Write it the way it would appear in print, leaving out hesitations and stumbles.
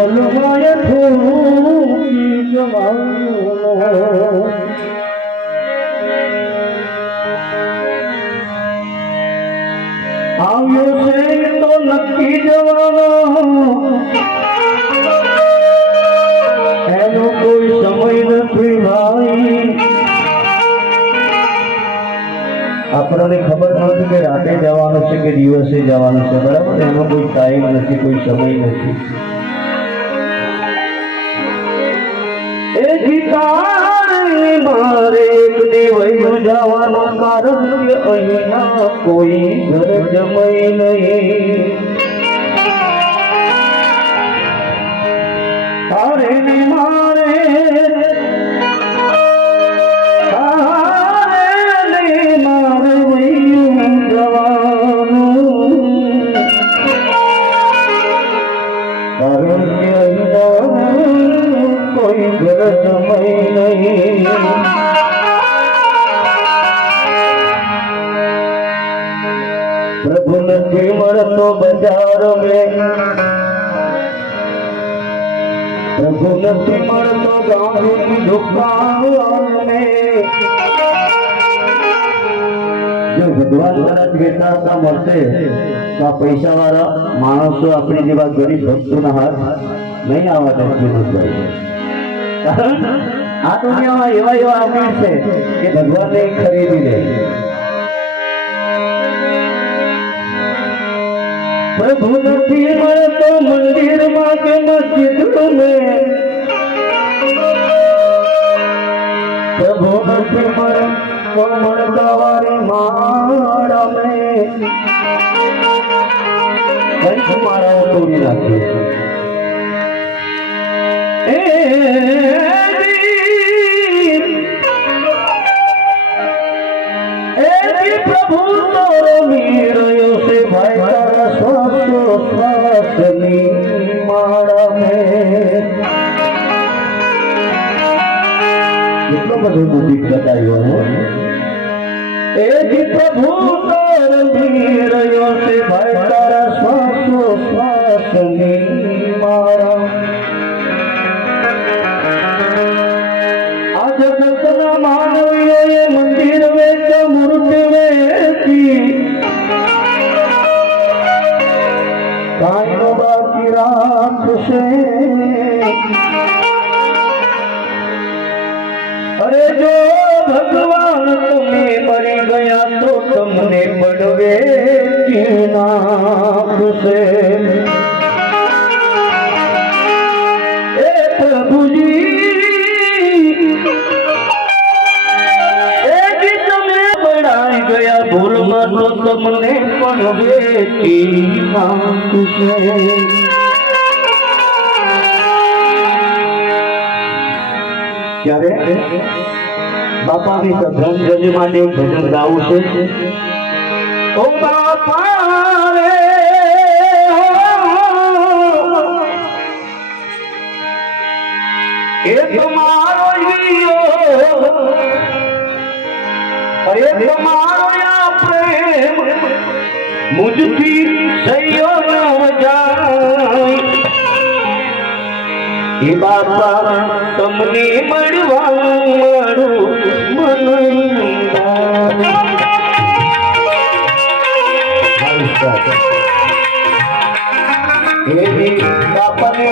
પલવાય થોડી જવાનો આવ્યો છે તો નક્કી જવાનો એનો કોઈ સમય નથી ભાઈ આપણને ખબર નથી કે રાતે જવાનું છે કે દિવસે જવાનું છે બરાબર એનો કોઈ ટાઈમ નથી કોઈ સમય નથી એ ગીતાને મારે એક દેવૈયું જવાનું કારણ કે અહીંયા કોઈ ઘર જમાય નહીં તારે ને મારે प्रभु नहीं मरतो बाजार में प्रभु नहीं मरतो गाँव की दुकान में जो भगवान कदाच वेचाता मरते तो आ पैसा वाला माणसो अपनी जेवा गरीब भक्तों हाथ नहीं आवा दे कारण आ दुनिया में एवा एवा अमीर है कि भगवान ने खरीदी ले प्रभु नहीं मरतो मंदिर में के मस्जिद में प्रभु नहीं मरतो मरदावारी माड़ा में कई मारा तोड़ी रखी प्रभु तोरो मीरयो से भाई तारा स्वास्थ्य स्वास्थ्य माड़ा में कितना बड़ो दिक्कत आयो है प्रभु तोरो मीरयो से भाई तारा स्वास्थ्य स्वास्थ्य माड़ा मानवीय ये मंदिर में तो मूर्ति में कायनो बाकी राख से अरे जो भगवान तुम्हें मरी गया तो तुमने बनवे की नाक से प्रभु जी गया भूल तो तुमने पढ़वे की नाक से क्यारे बापा ने श्रद्धांजलि माटे भजन गाવું છે ओ बापा रे ए तुम्हारो जियो अरे तुम्हारो या प्रेम मुझकी सैयो न जाए ये बापा तुमने मरवा मारू मन बापा ने